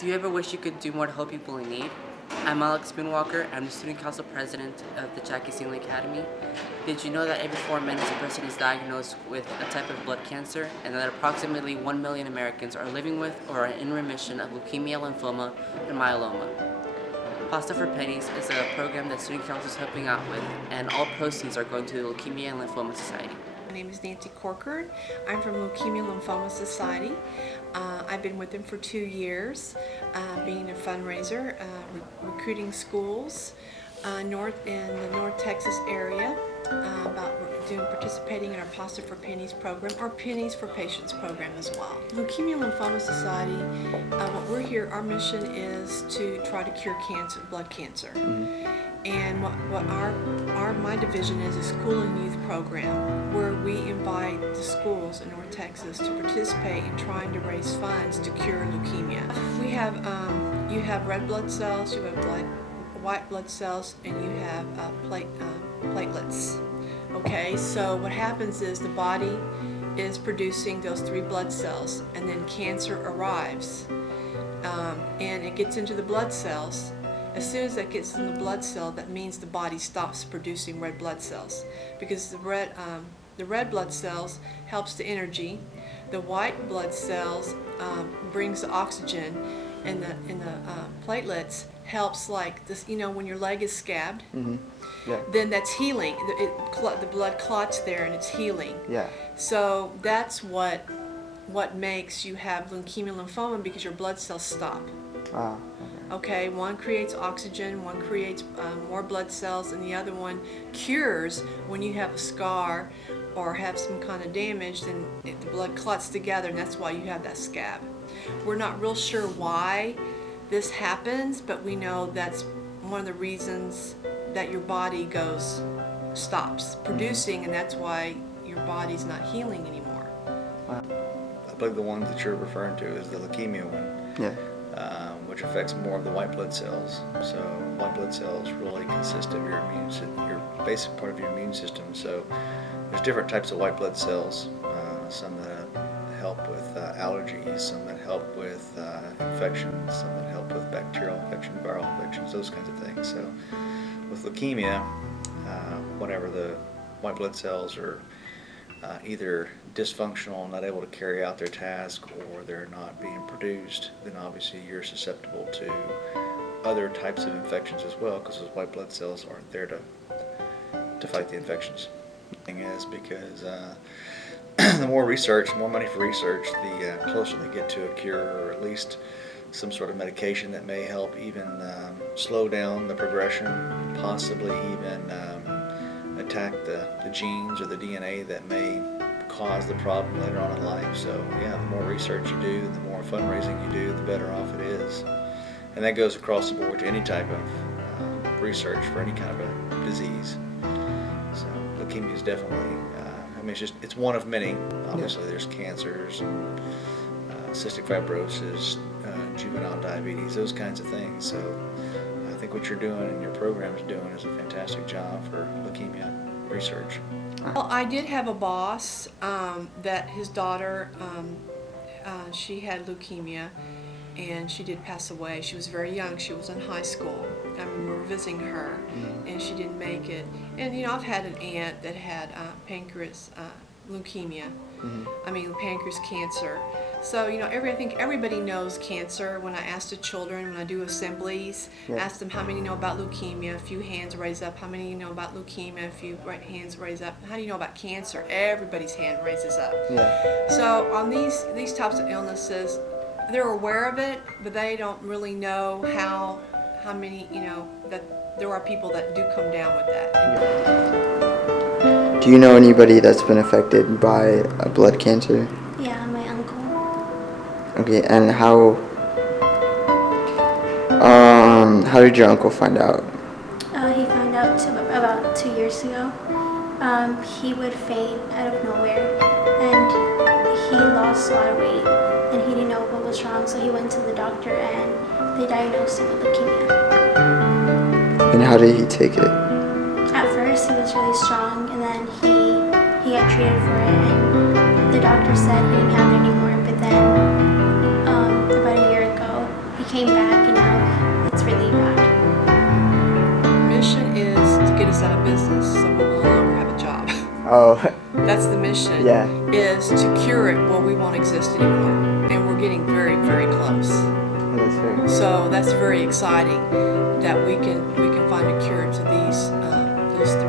Do you ever wish you could do more to help people in need? I'm Alex Moonwalker. I'm the Student Council President of the Jackie Stingley Academy. Did you know that every 4 minutes a person is diagnosed with a type of blood cancer, and that approximately 1 million Americans are living with or are in remission of leukemia, lymphoma, and myeloma? Pasta for Pennies is a program that Student Council is helping out with, and all proceeds are going to the Leukemia and Lymphoma Society. My name is Nancy Corcoran. I'm from Leukemia Lymphoma Society. I've been with them for 2 years, being a fundraiser, recruiting schools in the North Texas area, participating in our Pasta for Pennies program, or Pennies for Patients program as well. Leukemia Lymphoma Society, what we're here, our mission is to try to cure cancer, blood cancer. And what my division is a school and youth program where we invite the schools in North Texas to participate in trying to raise funds to cure leukemia. We have, you have red blood cells, you have white blood cells, and you have platelets. Okay, so what happens is the body is producing those 3 blood cells, and then cancer arrives, and it gets into the blood cells. As soon as that gets in the blood cell, that means the body stops producing red blood cells, because the red blood cells helps the energy, the white blood cells brings the oxygen, and the platelets helps, like this, you know, when your leg is scabbed, Yeah. then that's healing. The blood clots there and it's healing. Yeah. So that's what makes you have leukemia lymphoma, because your blood cells stop. Wow. Okay, one creates oxygen, one creates more blood cells, and the other one cures when you have a scar or have some kind of damage. Then the blood clots together, and that's why you have that scab. We're not real sure why this happens, but we know that's one of the reasons that your body stops producing, and that's why your body's not healing anymore. I believe the one that you're referring to is the leukemia one. Yeah. Which affects more of the white blood cells. So white blood cells really consist of your basic part of your immune system. So there's different types of white blood cells. Some that help with allergies, some that help with infections, some that help with bacterial infection, viral infections, those kinds of things. So with leukemia, whenever the white blood cells are either dysfunctional, not able to carry out their task, or they're not being produced, then obviously you're susceptible to other types of infections as well, because those white blood cells aren't there to fight the infections. The thing is, because the more research, more money for research, the closer they get to a cure, or at least some sort of medication that may help even slow down the progression, possibly even attack the genes or the DNA that may cause the problem later on in life. So yeah, the more research you do, the more fundraising you do, the better off it is. And that goes across the board to any type of research for any kind of a disease. So leukemia is definitely, it's one of many. Obviously there's cancers, and, cystic fibrosis, juvenile diabetes, those kinds of things. So I think what you're doing and your program is doing is a fantastic job for leukemia research. Well, I did have a boss that his daughter, she had leukemia, and she did pass away. She was very young. She was in high school. I remember visiting her, and she didn't make it. And you know, I've had an aunt that had pancreas leukemia. Pancreas cancer. So, you know, I think everybody knows cancer. When I ask the children, when I do assemblies, ask them how many know about leukemia, a few hands raise up. How many know about leukemia, a few hands raise up. How do you know about cancer? Everybody's hand raises up. Yeah. So on these types of illnesses, they're aware of it, but they don't really know how many, you know, that there are people that do come down with that. Do you know anybody that's been affected by a blood cancer? Yeah, my uncle. Okay, and how did your uncle find out? He found out about 2 years ago. He would faint out of nowhere, and he lost a lot of weight, and he didn't know what was wrong, so he went to the doctor, and they diagnosed him with leukemia. And how did he take it? At first, he was really strong, and then he got treated for it, and the doctor said he didn't have it anymore, but then about a year ago, he came back and now it's really bad. Mission is to get us out of business so we will no longer have a job. Oh, That's the mission. Yeah. Is to cure it where we won't exist anymore, and we're getting very, very close. that's fair. So that's very exciting that we can find a cure to these those three.